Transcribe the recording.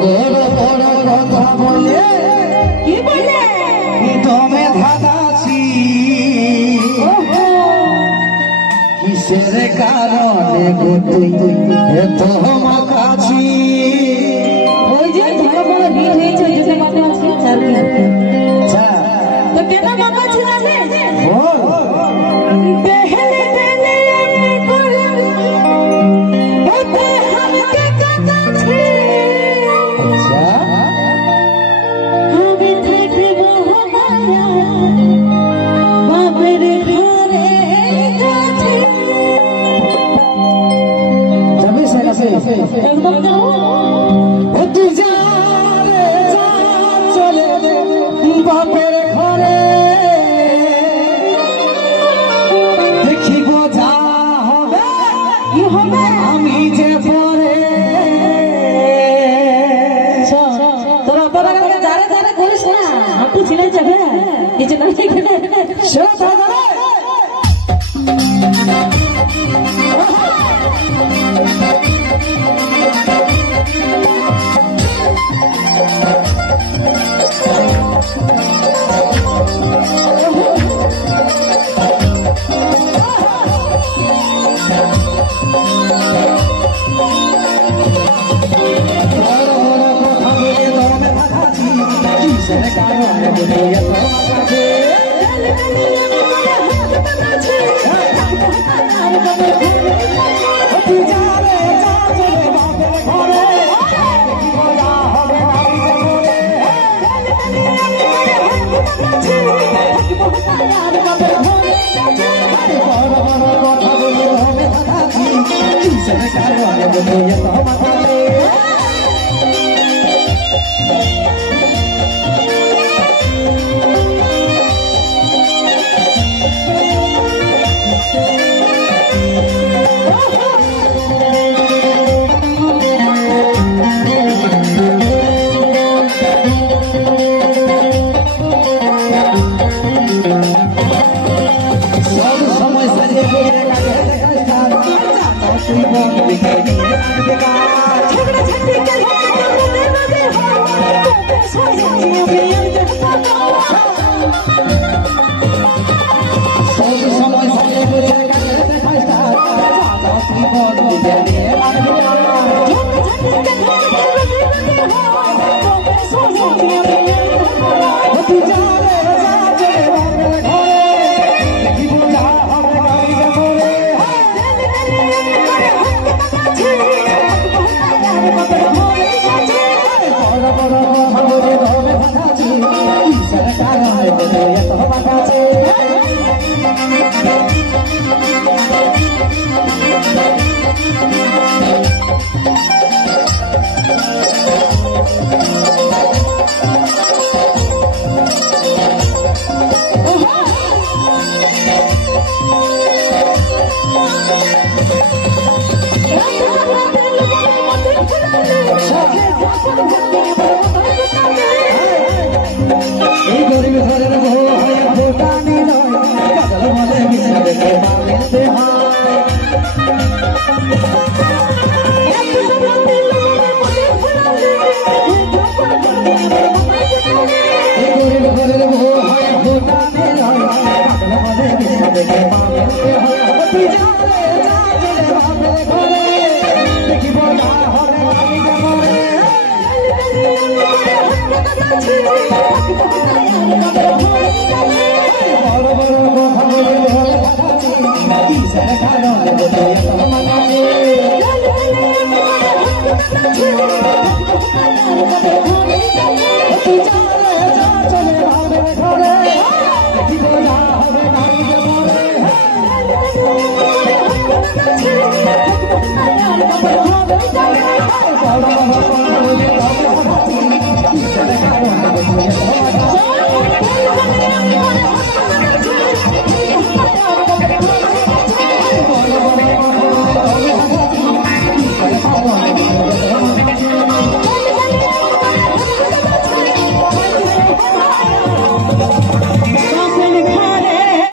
বড় বড় কথা বলে কি বলে তুমি ধাঁধাছি কিসের কারণে গো তুই এত মাখাছি ওই যে ধরো বড় ভিড় হয়েছে ওই জন্য মাথা আছে চালু আচ্ছা তো কেন মাখাছি না বল पहले पहले अपने कोलम होते हमके कथा थे अच्छा हमें थे वो हमारा बाबर घरे थे जब से एकदम करो ओ तू जा रे जा चले बापेर घरे আমি যে পরে তোরা তোরা যারা যারা করিস না হাঁটু ছিঁড়ে যাবে এই জন্য झगड़ा